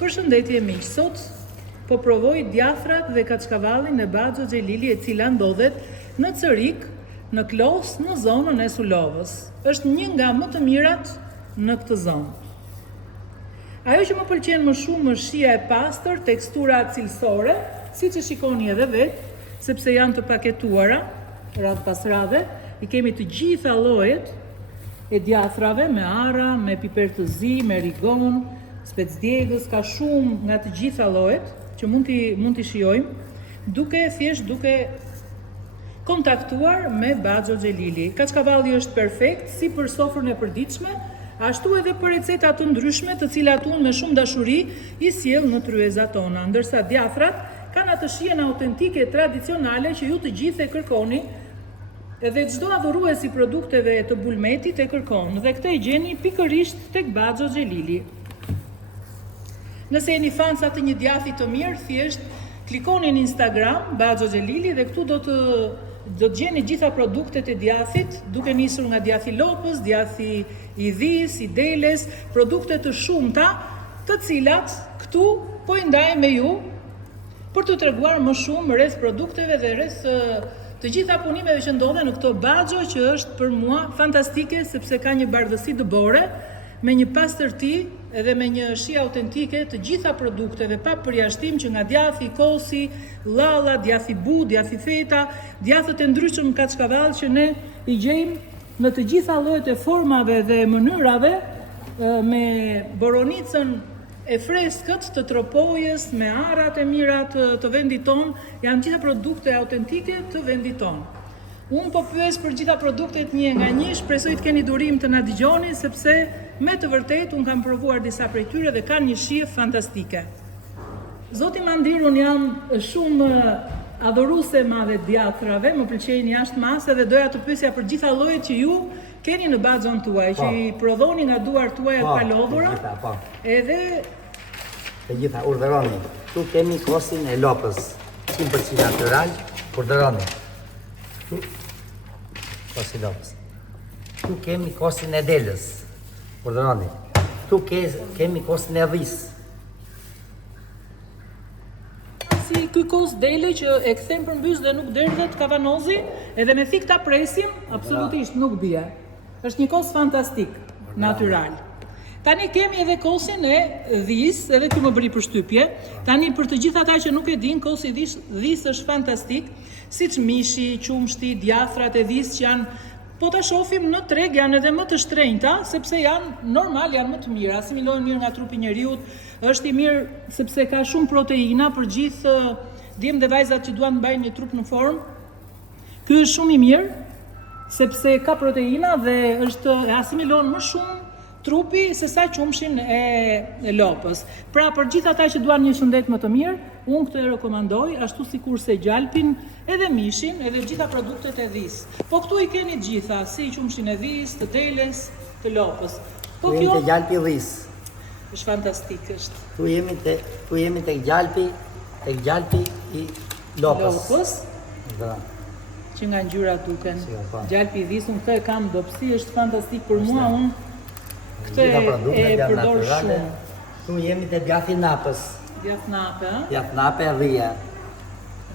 Përshëndetje miq, sot po provoj djathrat dhe kaçkavallin e Baxho Xhelili, e cila ndodhet në Cërik, në Klos, në zonën e Sulovës. Është një nga më të mirat në këtë zonë. Ajo që më pëlqen më shumë është shija e pastër, tekstura cilësore, siç e shikoni edhe vetë, sepse janë të paketuara radh pas radhe. I kemi të gjitha llojet e djathrave, me arra, me piper të zi, me rigon, specdjegës, ka shumë nga të gjitha llojet që mund t'i shijojmë, duke kontaktuar me Baxho Xhelili. Kaçkavalli është perfekt si për sofrën e përditshme, ashtu edhe për receta të ndryshme, të cilat unë me shumë dashuri i sjell në tryezat tona, ndërsa djathrat kanë atë shijen autentike tradicionale që ju të gjithë e kërkoni, edhe çdo adhurues i produkteve të bulmetit e kërkon, dhe këtë e gjeni pikërisht tek Baxho Xhelili. Nëse jeni fansa të një djathi të mirë, thjesht klikoni në Instagram Baxho Xhelili dhe këtu do të gjeni gjitha produktet e djathit, duke nisur nga djathi lopës, djathi i dhis, i deles, produkte të shumta, të cilat këtu po i ndaj me ju për të treguar më shumë rreth produkteve dhe rreth të gjitha punimeve që ndodhen në këto Baxho, që është për mua fantastike sepse ka një bardhësi dëbore, me një pastërti edhe me një shije autentike të gjitha produkteve, pa përjashtim, që nga djathi kosi, llalla, djathi bu, djathi feta, djathët e ndryshëm kaçkavall që ne i gjejmë në të gjitha llojet e formave dhe mënyrave, me boronicën e freskët të tropojës, me arrat e mira të vendit ton, janë gjitha produkte autentike të vendit ton. Unë po pyes për gjitha produktet një nga një, shpresoj të keni durim të na dëgjoni, sepse me të vërtet unë kam provuar disa prej tyre dhe kanë një shije fantastike. Zoti Mandir, unë jam shumë adhuruese madhe djathrave, më pëlqejnë jashtë mase dhe doja të pyesja për gjitha llojet që ju keni në Baxhon tuaj, që i prodhoni nga duart tuaja të palodhura. Edhe të gjitha urdhëroni. Tu kemi kosin e lopës, 100% natyral, urdhëroni. Kosi lopës. Tu kemi kosin e delës, urdhëroni. Tu kemi kosin e dhis. Si ky kos dele që e kthem përmbys dhe nuk derdhet kavanozi, edhe me thik ta presim, absolutisht nuk bie. Është një kos fantastik, natyral. Tani kemi edhe kosin e dhis, edhe ky më bëri përshtypje. Tani për të gjithë ata që nuk e din, kosi i dhis është fantastik, siç mishi, qumshti, djathrat e dhis që janë, po ta shohim në treg, janë edhe më të shtrenjta, sepse janë normal, janë më të mira, asimilohen mirë nga trupi njeriut, është i mirë sepse ka shumë proteina për gjithë djem dhe vajzat që duan të mbajnë një trup në formë. Ky është shumë i mirë sepse ka proteina dhe e asimilohen më shumë trupi se sa qumshin e lopës. Pra, për gjithë ata që duan një shëndet më të mirë, unë këtë e rekomandoj, ashtu sikurse gjalpin, edhe mishin, edhe gjitha produktet e dhis. Po këtu i keni gjitha, si qumshin e dhis, të deles, të lopës. Po kjo te gjalpi dhis. Është fantastik, është. Tu jemi tek gjalpi i lopës. Që nga ngjyra duken. Gjalpi i dhis, unë këtë e kam dobësi, është fantastik për mua, unë këtë e përdor shumë. Tu jemi te djathi napës. Djathnape, ha? Djathnape e dhije.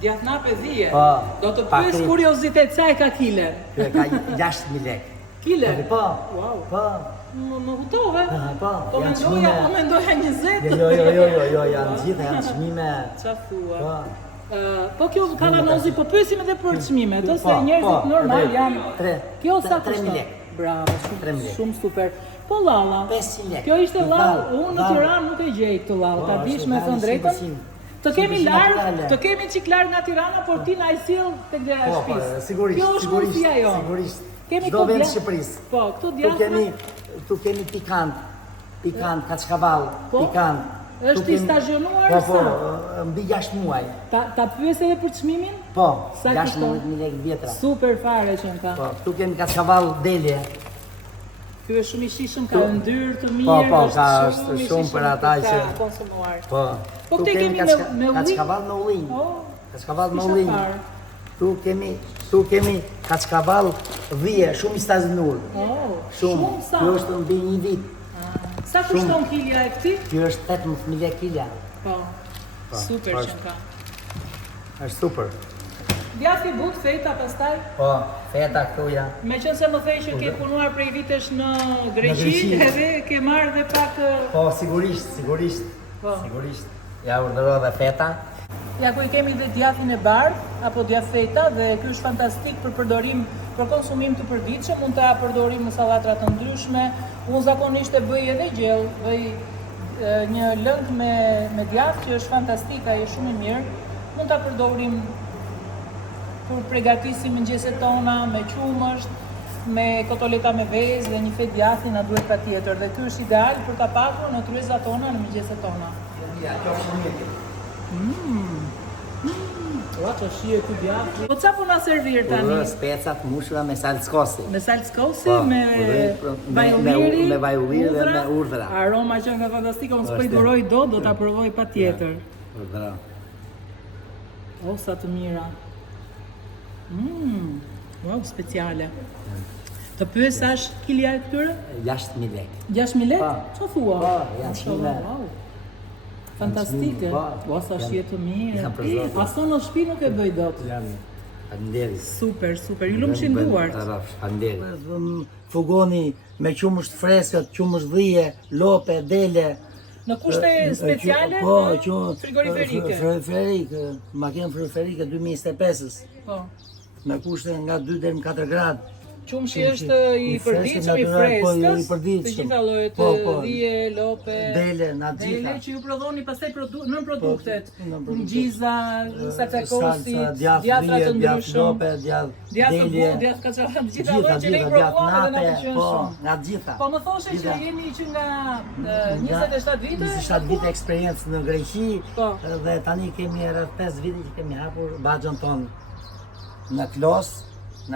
Djathnape e dhije? Po. Do të pyes kuriozitet, sa e ka kile? Kjo e ka 6.000 lek. Kile? Po. Wow. Po. Më hutove? Po. Po mendoja 20. Jo, janë gjitha, janë çmime. Qa thua? Po. Po kjo kavanozi, po pyesim edhe për çmimet, ose njerëzit normal janë. Kjo sa kushton? 3.000 lek. Bravo, shumë super. Po llalla. 500 lek. Kjo ishte llall, unë në Tiranë nuk e gjej këtë llall, ta dish me thënë drejtën. Të kemi çik larg nga Tirana, por ti na i sill tek dera e shtëpisë. Po, sigurisht. Kjo është mundësia jonë. Sigurisht. Kemi çdo vend të Shqipërisë. Po, këtu djathra. Tu kemi pikant, kaçkavall, pikant. Është i stazionuar sa? Po, mbi 6 muaj. Ta pyes edhe për çmimin? Po, 16.000 lekë vjetra. Super fare që ka. Po, tu kemi kaçkavall dele. Ky është shumë i shishëm, ka yndyrë të mirë, po, është shumë për ata që konsumuar. Po. Po këte kemi me ullinj. Kaçkavall me ullinj. Kaçkavall me ullinj. Tu kemi kaçkavall dhije, shumë i stazënur. Shumë. Ky është mbi 1 vit. Sa kushton kilja e këtij? Ky është 18.000 kg. Po. Super që ka. Është super. Djathi but, feta pastaj? Po, feta këtu ja. Me qënë se më thej që ke punuar prej vitesh në Greqi, edhe ke marrë dhe pak... Po, sigurisht. Po. Sigurisht. Ja urdhërova dhe feta. Ja ku I kemi dhe djathin e bardh, apo djath feta, dhe ky është fantastik për përdorim, për konsumim të përditshëm, mund ta përdorim në sallatra të ndryshme. Unë zakonisht e bëj edhe gjell, bëj një lëng me djath që është fantastik, ai është shumë I mirë. Mund ta përdorim kur përgatisim mëngjeset tona me qumësht, me kotoleta me vezë dhe një fet djathi na duhet patjetër. Dhe ky është ideal për ta pakur në tryezat tona në mëngjeset tona. Ja, qofsh mirë. Ua që shije ky djathi. Po qa po na servir tani? Specat mushura me salckosi. Me salckosi, me vaj ulliri, me vaj ulliri dhe me urdhra. Aroma që nga fantastike, unë s'po I duroj do ta provoj patjetër. Urdhra. O, sa të mira. Wow, speciale. Të pyes sa është kilja e këtyre? 6.000 lekë. 6.000 lekë? Po. Ço thua? Po, janë shumë. Wow. Fantastike. Po, Sa shije të mirë. janë për zotin. Aso në shtëpi nuk e bëj dot. Faleminderit. Super. Ju lumshin duart. Faleminderit. Fugoni me qumësht freskët, qumësht dhije, lope, dele. Në kushte speciale? Po, frigoriferike. Frigoriferike, makinë frigoriferike 2025-s. Po. Me kushte nga 2 deri në 4 gradë. Qumshi është I përditshëm, I freskës, të gjitha llojet, dhije, lope, dele, na gjitha. Dele që ju prodhoni pastaj nën produktet, ngjiza, salcakosi, djatra të ndryshëm, djath delje, djath kaçava, të gjitha llojet që ne provuam dhe na pëlqejnë shumë. Nga gjitha. Po më thoshe që jemi që nga 27 vite, 27 vite eksperiencë në Greqi, Po. dhe tani kemi rreth 5 vite që kemi hapur baxhën tonë në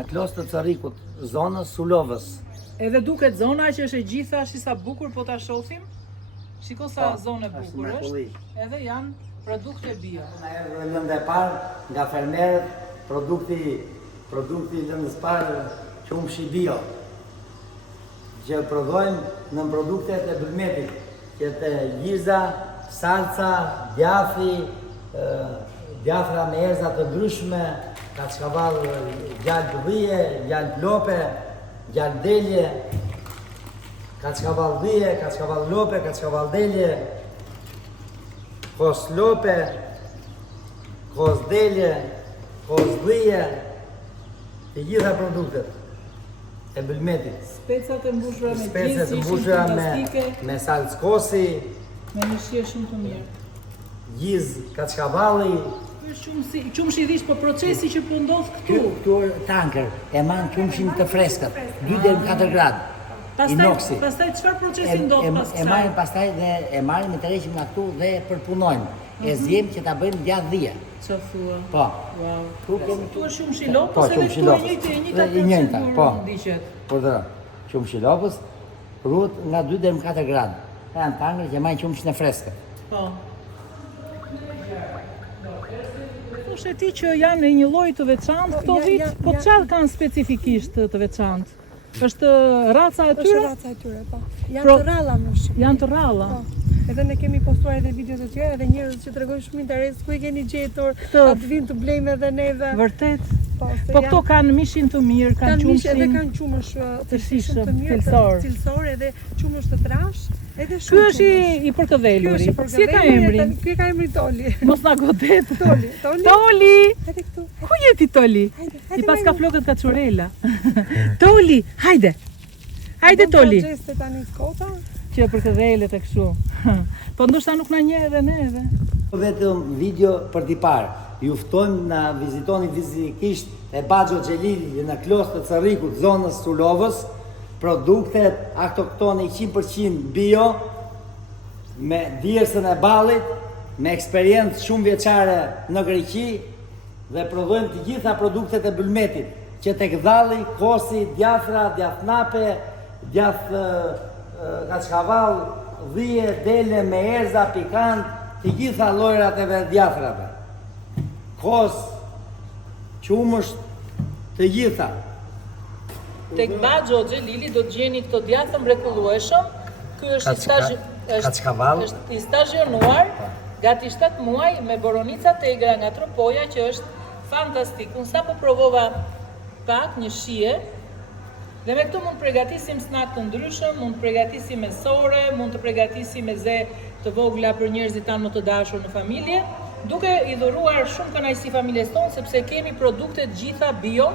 Klos të Carrikut, zonës Sulovës. Edhe duket zona që është e gjitha, sa bukur po ta shohim. Shiko sa zonë e bukur është. Edhe janë produkte bio. Na erdhë lënda e parë nga fermerët, produkti lëndës parë qumshi bio. Që prodhojmë në produktet e Bulmetit, që të gjiza, salca, djathi, djafra me erza të ndryshme, kaçkavall gjallë dhije, gjallë lope, gjallë delje, kaçkavall dhije, kaçkavall lope, kaçkavall delje, kos lope, kos delje, kos dhije, të gjitha produktet e Bulmetit. Specat e mbushura me Specat e gjisi, mbushura fantastike, me salckosi, me një shije shumë të mirë. gjiz kaçkavalli. Qumshi dhish, po procesi që po ndodh këtu. Këtu tanker e marr qumshin të freskët, 2 deri në 4 gradë. Pastaj çfarë procesi ndodh pas kësaj? E marrim pastaj dhe e marrim e tërheqim nga këtu dhe e përpunojmë. E zjem që ta bëjmë djath dhije. Ço thua? Po. Wow. Këtu është qumshi lopës, edhe këtu e njëjta, po. Ndiqet. Po dhe, qumshi lopës ruhet nga 2 deri në 4 gradë. Janë tanker që marrin qumshin e freskët. Po. Thoshte ti që janë një lloj të veçantë këto vit, po çfarë kanë specifikisht të veçantë? Është raca e tyre? Është raca e tyre, po. Janë të rralla në Shqipëri. Janë të rralla. Po. Edhe ne kemi postuar edhe video të tjera edhe njerëz që tregojnë shumë interes ku I keni gjetur, atë vinë të blejmë edhe neve. Vërtet. Po këto kanë mishin të mirë, kanë qumshin. Edhe kanë qumësh të shishëm, të mirë, cilësor, edhe qumësh të trash. Ky është I përkëdheluri. Si ka emrin? Ky ka emrin Toli. Mos na godet. Toli. Toli. Hajde këtu. Ku je ti Toli? Ti pas ka flokët kaçurela. Toli, hajde. Hajde Toli. Gjeste tani kota. Që përkëdhelet e kështu. Po ndoshta nuk na njeh edhe neve. Vetëm video për t'i parë. Ju ftojmë na vizitoni fizikisht e Baxho Xhelili në Klos të Carrikut, zonës Sulovës. Produktet autoktone 100% bio, me djersën e ballit, me eksperiencë shumë vjeçare në Greqi dhe prodhojmë të gjitha produktet e Bulmetit, që tek dhalli, kosi, djafra, djathnape, djath kaçkavall, dhije, dele, me erza, pikant, të gjitha llojrat e djathrave. Kos, qumësht, të gjitha. Tek Baxho Xhelili do të gjeni këto djathë mrekullueshëm, Ky është i stazionuar gati 7 muaj me boronica tegra nga Tropoja që është fantastik. Unë sa po provova pak një shije dhe me këtu mund të përgatisim snack të ndryshëm, mund të përgatisim me sore, mund të përgatisim me ze të vogla për njerëzit tanë më të dashur në familje, duke i dhuruar shumë kënaqësi familjes tonë sepse kemi produkte të gjitha bio.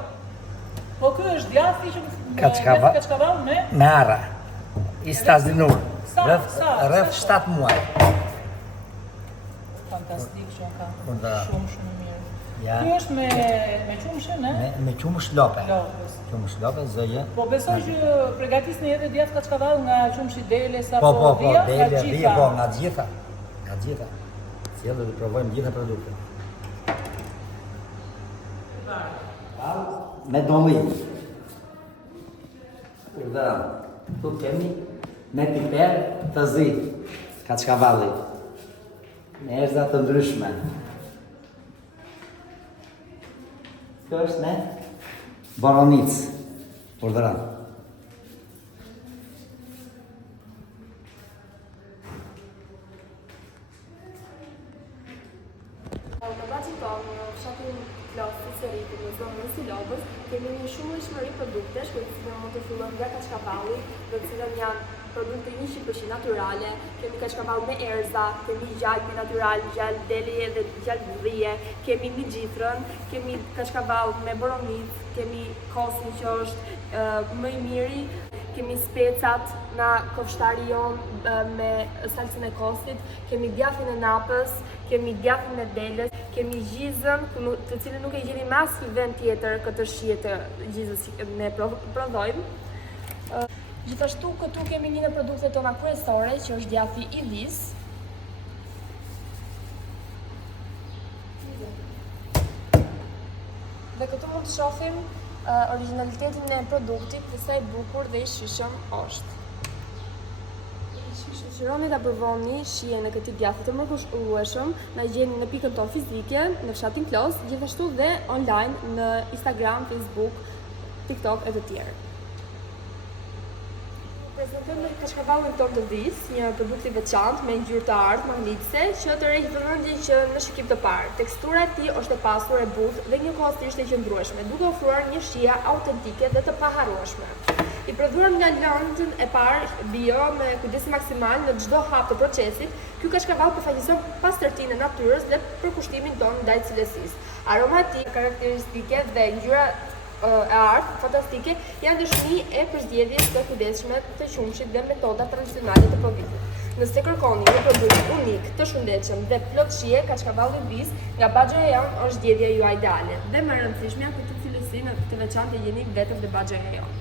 Po ky është djathi që kaçkavall me arra. I stazinur. Rreth 7 muaj. Fantastik shumë ka. Shumë mirë. Ja. Ky është me qumshë, ne? Me qumësh lope. Qumësh lope, zëje. Po besoj që përgatisni edhe djath kaçkavall nga qumshi deles apo Po, dia, dele, dia, po, nga gjitha. Nga gjitha. Sjellë dhe provojmë gjitha produktet. Me dombi. Dhe tu kemi me piper të zi, kaçkavalli. Me erza të ndryshme. Kjo është me boronicë. Urdhëron. Në baqin tonë, në fshatin Klos të Cerrikut, në zonën e Silobës, kemi një shumëllishmëri produktesh, të cilën mund të fillon nga kaçkavalli, të cilën janë produkte 100% natyrale, kemi kaçkavall me erza, kemi gjalpi natyral, gjallë deli dhe gjallë dhije, kemi migjithrën, kemi kaçkavall me boronicë, kemi kosmin që është më i miri, kemi specat nga kofshtari jonë me salcën e kosit, kemi djathin e napës, kemi djathin e delës, kemi gjizën, të cilën nuk e gjeni në asnjë vend tjetër këtë shije të gjizës ne prodhojmë. Gjithashtu këtu kemi një nga produktet tona kryesore që është djathi i vis. Dhe këtu mund të shohim originalitetin e produktit dhe sa i bukur dhe i shijshëm është. Shqyroni ta provoni shijen e këtij djathi të mrekullueshëm, na gjeni në pikën tonë fizike, në fshatin Klos, gjithashtu dhe online në Instagram, Facebook, TikTok e të tjerë. Prezantojmë kaçkavallin tonë të vis, një produkt i veçantë me ngjyrë të artë magnitse që të rrejë vëmendjen që në shikim të parë, tekstura e tij është e pasur, e butë dhe njëkohësisht e qëndrueshme, duke ofruar një shije autentike dhe të paharrueshme. I prodhuar nga lëndën e parë bio me kujdes maksimal në çdo hap të procesit, ky kaçkavall përfaqëson pastërtinë e natyrës dhe përkushtimin tonë ndaj cilësisë. Aromatik, karakteristike dhe ngjyra e artë fantastike janë dëshmi e përzgjedhjes së kujdesshme të qumshit dhe metoda tradicionale të prodhimit. Nëse kërkoni një produkt unik, të shëndetshëm dhe plot shije, kaçkavalli vis nga Baxha e Jon është zgjedhja juaj ideale. Dhe më e rëndësishmja, këtë cilësi të veçantë e jeni vetëm te Baxha e Jon.